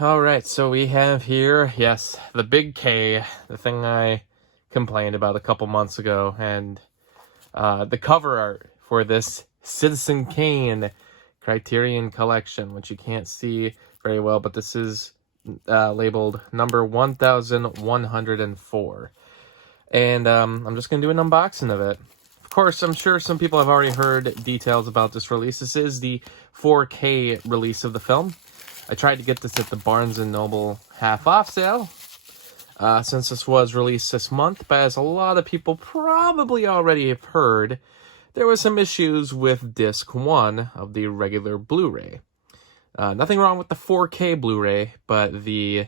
All right, so we have here, yes, the big K, the thing I complained about a couple months ago, and the cover art for this Citizen Kane Criterion collection, which you can't see very well, but this is labeled number 1104. And I'm just going to do an unboxing of it. Of course, I'm sure some people have already heard details about this release. This is the 4K release of the film. I tried to get this at the Barnes & Noble half-off sale, since this was released this month, but as a lot of people probably already have heard, there was some issues with disc 1 of the regular Blu-ray. Nothing wrong with the 4K Blu-ray, but the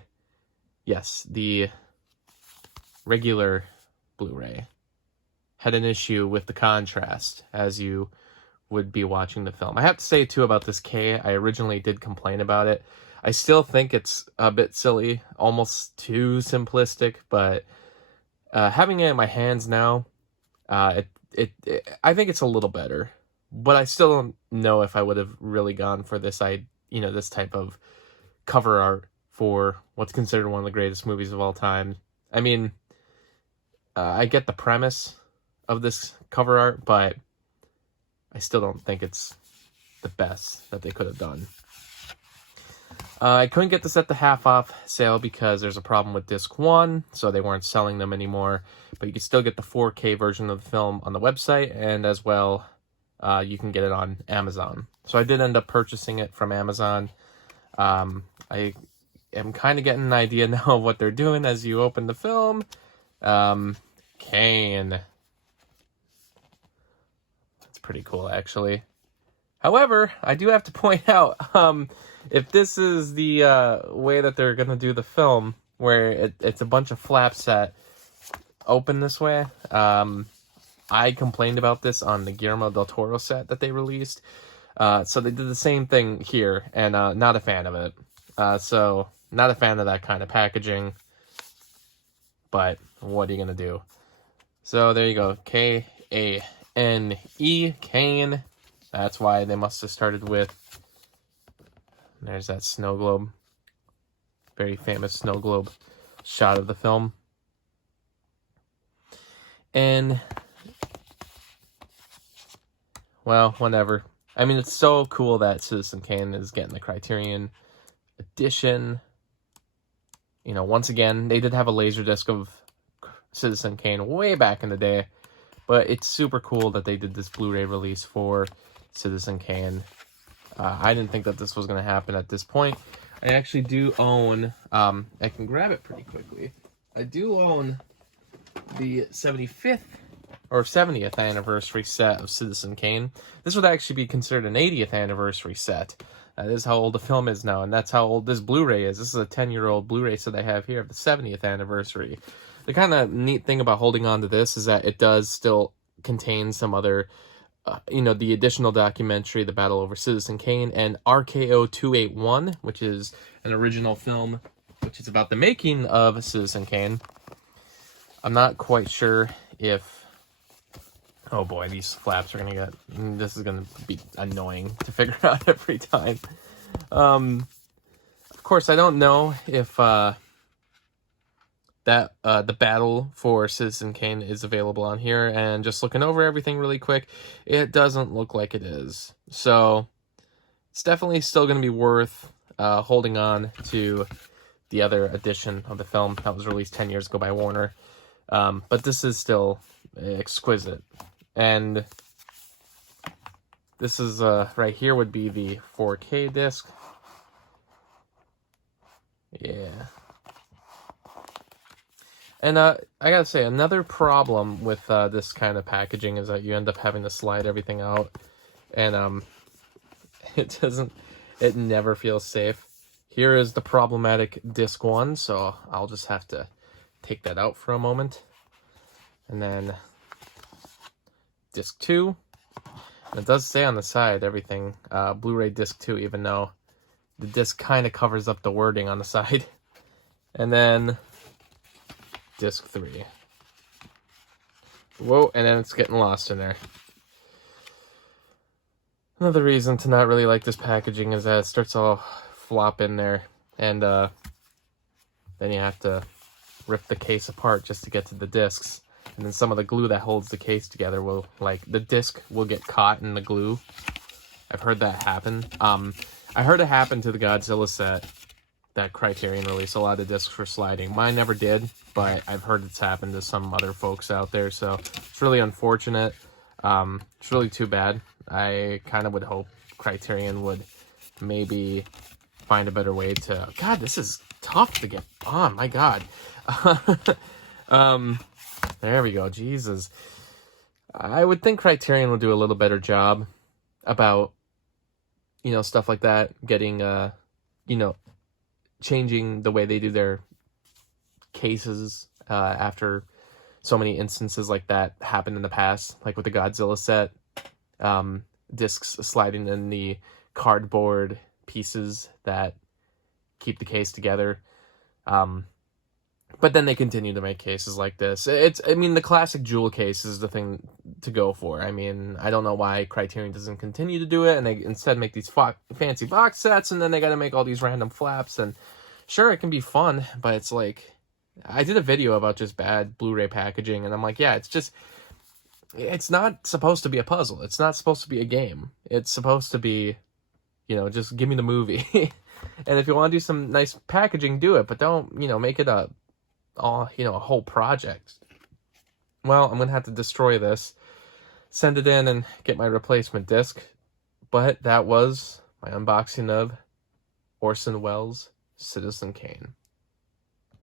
regular Blu-ray had an issue with the contrast as you would be watching the film. I have to say, too, about this K, I originally did complain about it. I still think it's a bit silly, almost too simplistic, but having it in my hands now, I think it's a little better. But I still don't know if I would have really gone for this, this type of cover art for what's considered one of the greatest movies of all time. I mean, I get the premise of this cover art, but I still don't think it's the best that they could have done. I couldn't get this at the half-off sale because there's a problem with disc 1, so they weren't selling them anymore. But you can still get the 4K version of the film on the website, and as well, you can get it on Amazon. So I did end up purchasing it from Amazon. I am kind of getting an idea now of what they're doing as you open the film. Kane. That's pretty cool, actually. However, I do have to point out, if this is the way that they're going to do the film, where it's a bunch of flaps that open this way, I complained about this on the Guillermo del Toro set that they released. So they did the same thing here, and not a fan of it. So, not a fan of that kind of packaging, but what are you going to do? So, there you go, Kane, Kane. That's why they must have started with... There's that snow globe. Very famous snow globe shot of the film. And, well, whatever. I mean, it's so cool that Citizen Kane is getting the Criterion edition. You know, once again, they did have a Laserdisc of Citizen Kane way back in the day. But it's super cool that they did this Blu-ray release for Citizen Kane. I didn't think that this was going to happen at this point. I actually do own, I can grab it pretty quickly. I do own the 75th or 70th anniversary set of Citizen Kane. This would actually be considered an 80th anniversary set. This is how old the film is now, and that's how old this Blu-ray is. This is a 10-year-old Blu-ray set I have here of the 70th anniversary. The kind of neat thing about holding on to this is that it does still contain some other... the additional documentary, The Battle Over Citizen Kane, and RKO 281, which is an original film, which is about the making of Citizen Kane. I'm not quite sure if... Oh boy, these flaps are going to get... This is going to be annoying to figure out every time. Of course, I don't know if... the Battle for Citizen Kane is available on here, and just looking over everything really quick, it doesn't look like it is. So, it's definitely still going to be worth holding on to the other edition of the film that was released 10 years ago by Warner. But this is still exquisite. And this is, right here would be the 4K disc. Yeah. And I gotta say, another problem with this kind of packaging is that you end up having to slide everything out, and it never feels safe. Here is the problematic disc 1, so I'll just have to take that out for a moment. And then disc 2, and it does say on the side everything, Blu-ray disc 2, even though the disc kind of covers up the wording on the side. And then disc 3. Whoa, and then it's getting lost in there. Another reason to not really like this packaging is that it starts all flop in there. And then you have to rip the case apart just to get to the discs. And then some of the glue that holds the case together will, like, the disc will get caught in the glue. I've heard that happen. I heard it happen to the Godzilla set that Criterion released. A lot of discs were sliding. Mine never did, but I've heard it's happened to some other folks out there. So it's really unfortunate. It's really too bad. I kind of would hope Criterion would maybe find a better way to... God, this is tough to get on. My God. There we go. Jesus. I would think Criterion would do a little better job about, you know, stuff like that. Getting, you know, changing the way they do their cases after so many instances like that happened in the past. Like with the Godzilla set. Discs sliding in the cardboard pieces that keep the case together. But then they continue to make cases like this. I mean, the classic jewel case is the thing to go for. I mean, I don't know why Criterion doesn't continue to do it, and they instead make these fancy box sets, and then they got to make all these random flaps. And sure, it can be fun, but it's like, I did a video about just bad Blu-ray packaging, and I'm like, yeah, it's not supposed to be a puzzle. It's not supposed to be a game. It's supposed to be, you know, just give me the movie. And if you want to do some nice packaging, do it, but don't, you know, make it a whole project. Well, I'm gonna have to destroy this, send it in, and get my replacement disc. But that was my unboxing of Orson Welles' Citizen Kane.